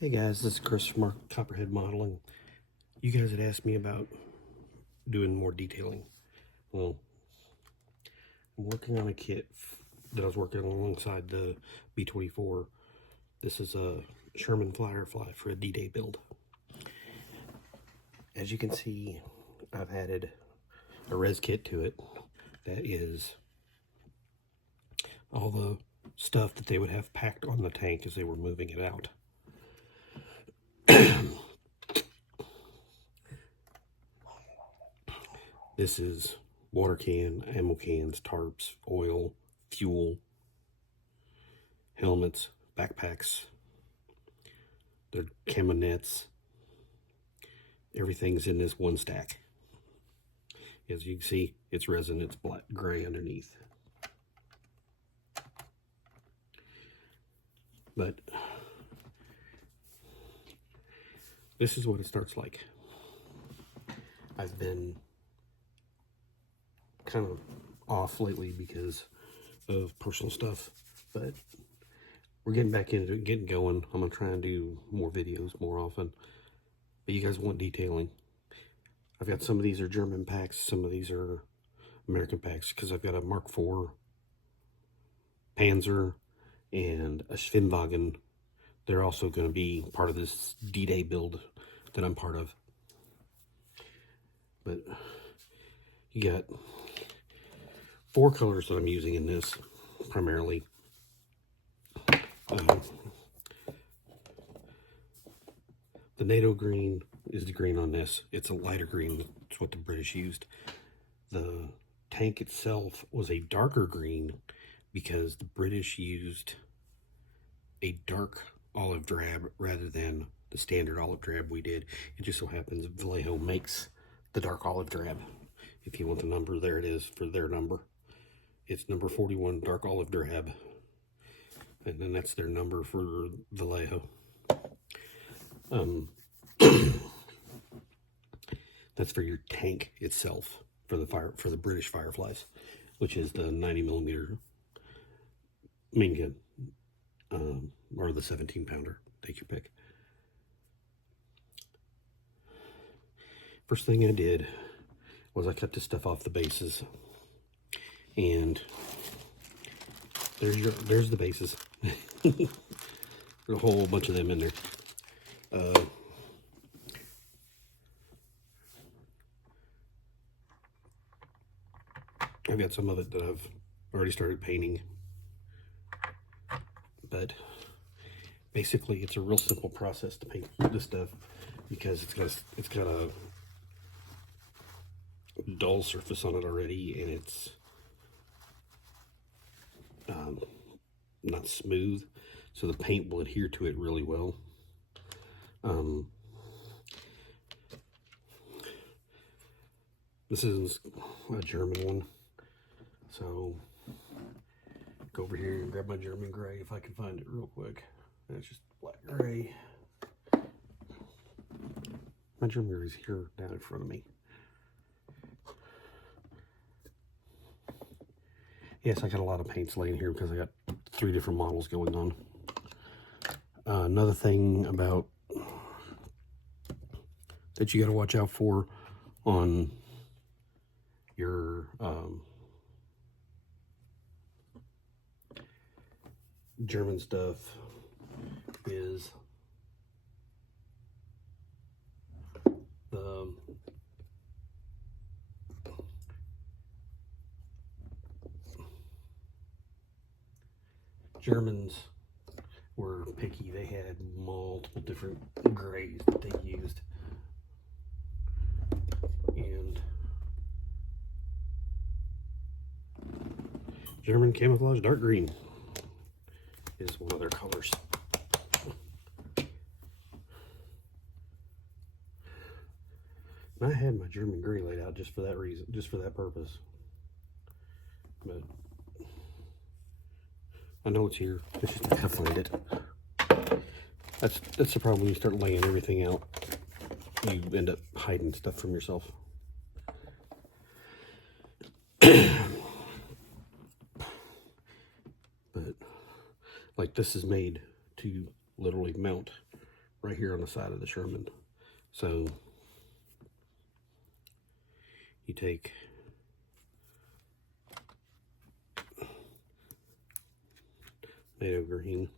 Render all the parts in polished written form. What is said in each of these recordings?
Hey guys, this is Chris from Copperhead Modeling. You guys had asked me about doing more detailing. Well, I'm working on a kit that I was working alongside the B-24. This is a Sherman Firefly for a D-Day build. As you can see, I've added a res kit to it that is all the stuff that they would have packed on the tank as they were moving it out. This is water can, ammo cans, tarps, oil, fuel, helmets, backpacks, their camo nets. Everything's in this one stack. As you can see, it's resin, it's black, gray underneath. But this is what it starts like. I've been kind of off lately because of personal stuff, but we're getting back into it, getting going. I'm gonna try and do more videos more often, but you guys want detailing. I've got some of these are German packs, some of these are American packs, because I've got a Mark IV Panzer and a Schwimmwagen. They're also going to be part of this D-Day build that I'm part of. But you got 4 colors that I'm using in this, primarily. The NATO green is the green on this. It's a lighter green. It's what the British used. The tank itself was a darker green because the British used a dark olive drab rather than the standard olive drab we did. It just so happens Vallejo makes the dark olive drab. If you want the number, there it is for their number. It's number 41 dark olive drab. And then that's their number for Vallejo. That's for your tank itself, for the British Fireflies, which is the 90mm main gun, or the 17-pounder. Take your pick. First thing I did was I cut this stuff off the bases, and there's the bases. There's a whole bunch of them in there. I've got some of it that I've already started painting, but basically it's a real simple process to paint this stuff because it's got a dull surface on it already, and it's not smooth, so the paint will adhere to it really well. This is a German one, so go over here and grab my German gray if I can find it real quick. It's just black gray. My German gray is here down in front of me. Yes, I got a lot of paints laying here because I got 3 different models going on. Another thing about that you got to watch out for on your German stuff is the Germans were picky. They had multiple different grays that they used, and German camouflage dark green is one of their colors. And I had my German gray laid out just for that reason, just for that purpose. But I know it's here. It's just I gotta find it. That's the problem when you start laying everything out. You end up hiding stuff from yourself. But like this is made to literally mount right here on the side of the Sherman. So you take NATO green.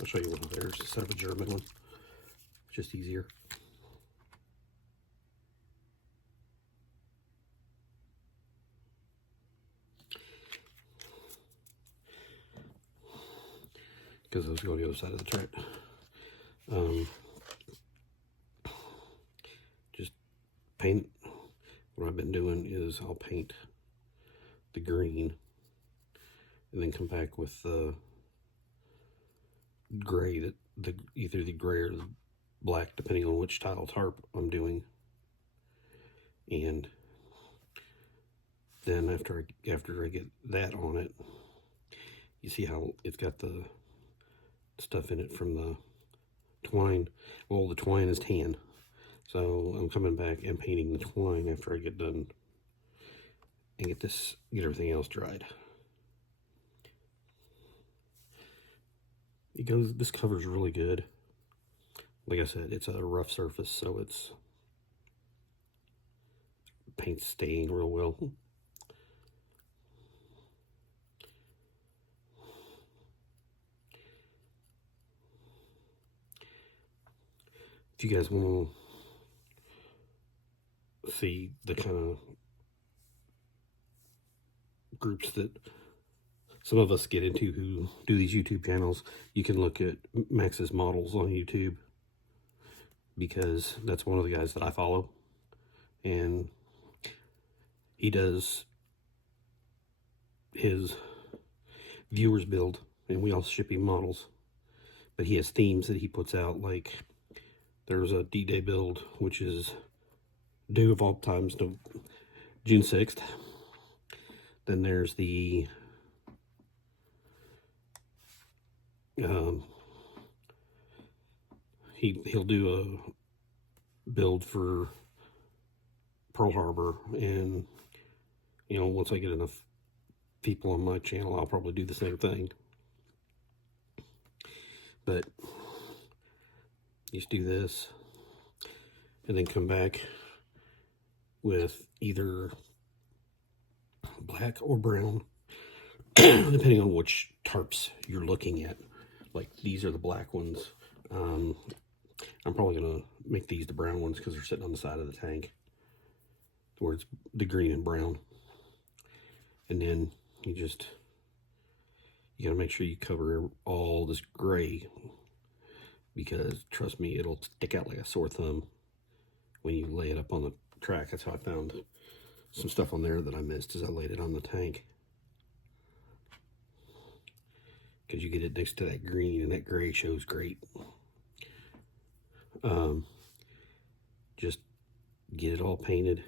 I'll show you one of theirs instead of a German one. It's just easier. Because those go on the other side of the track. Just paint. What I've been doing is I'll paint the green and then come back with the gray, either the gray or the black, depending on which tile tarp I'm doing. And then after I get that on it, you see how it's got the stuff in it from the twine. Well, the twine is tan, so I'm coming back and painting the twine after I get done and get everything else dried. This cover's really good. Like I said, it's a rough surface, so it's paint staying real well. If you guys want to see the kind of groups that some of us get into who do these YouTube channels, you can look at Max's Models on YouTube, because that's one of the guys that I follow, and he does his viewers build, and we all ship him models, but he has themes that he puts out. Like there's a D-Day build, which is due of all times to June 6th. Then there's the he'll do a build for Pearl Harbor, and you know, once I get enough people on my channel, I'll probably do the same thing. But just do this and then come back with either black or brown, depending on which tarps you're looking at. Like these are the black ones. I'm probably gonna make these the brown ones because they're sitting on the side of the tank, where it's the green and brown. And then you gotta make sure you cover all this gray, because trust me, it'll stick out like a sore thumb when you lay it up on the track. That's how I found some stuff on there that I missed, as I laid it on the tank, because you get it next to that green, and that gray shows great. Just get it all painted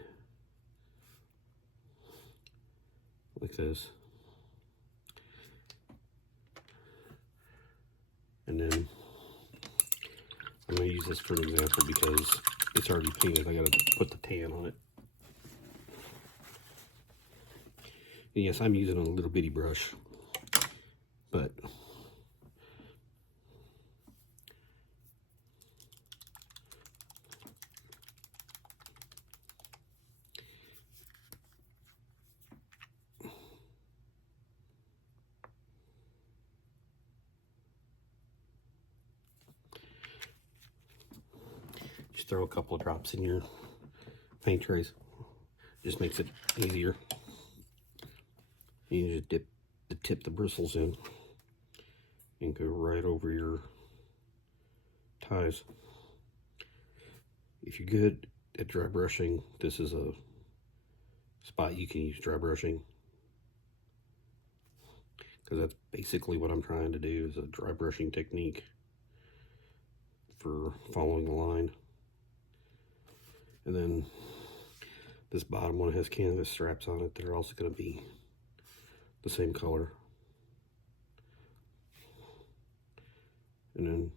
like this, and then I'm going to use this for an example because it's already painted. I got to put the tan on it. And yes, I'm using a little bitty brush, but just throw a couple of drops in your paint trays. Just makes it easier. You just tip the bristles in and go right over your ties. If you're good at dry brushing, this is a spot you can use dry brushing, because that's basically what I'm trying to do, is a dry brushing technique for following the line. And then this bottom one has canvas straps on it that are also going to be the same color. And then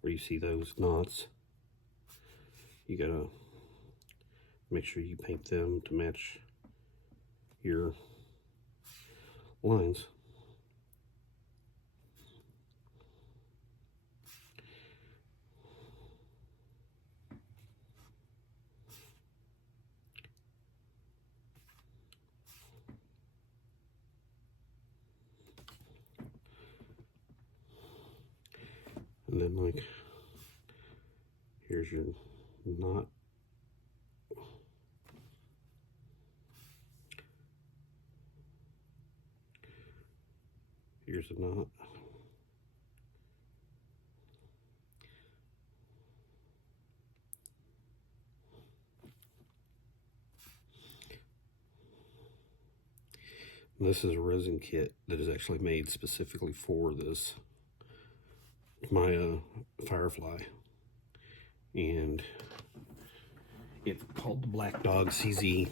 where you see those knots, you gotta make sure you paint them to match your lines. And then, like, here's your knot. Here's a knot. And this is a resin kit that is actually made specifically for this, my Firefly. And it's called the Black Dog CZ.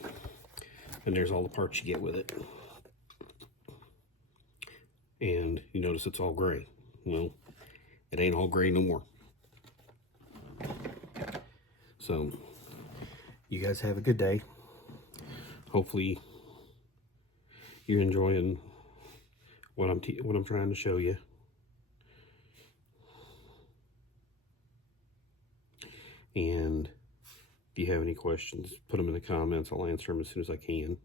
And there's all the parts you get with it. And you notice it's all gray. Well, it ain't all gray no more. So, you guys have a good day. Hopefully, you're enjoying what I'm trying to show you. And if you have any questions, put them in the comments. I'll answer them as soon as I can.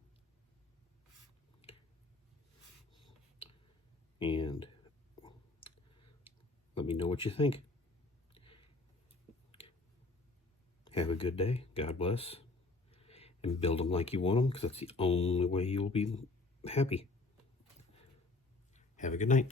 And let me know what you think. Have a good day. God bless. And build them like you want them, because that's the only way you'll be happy. Have a good night.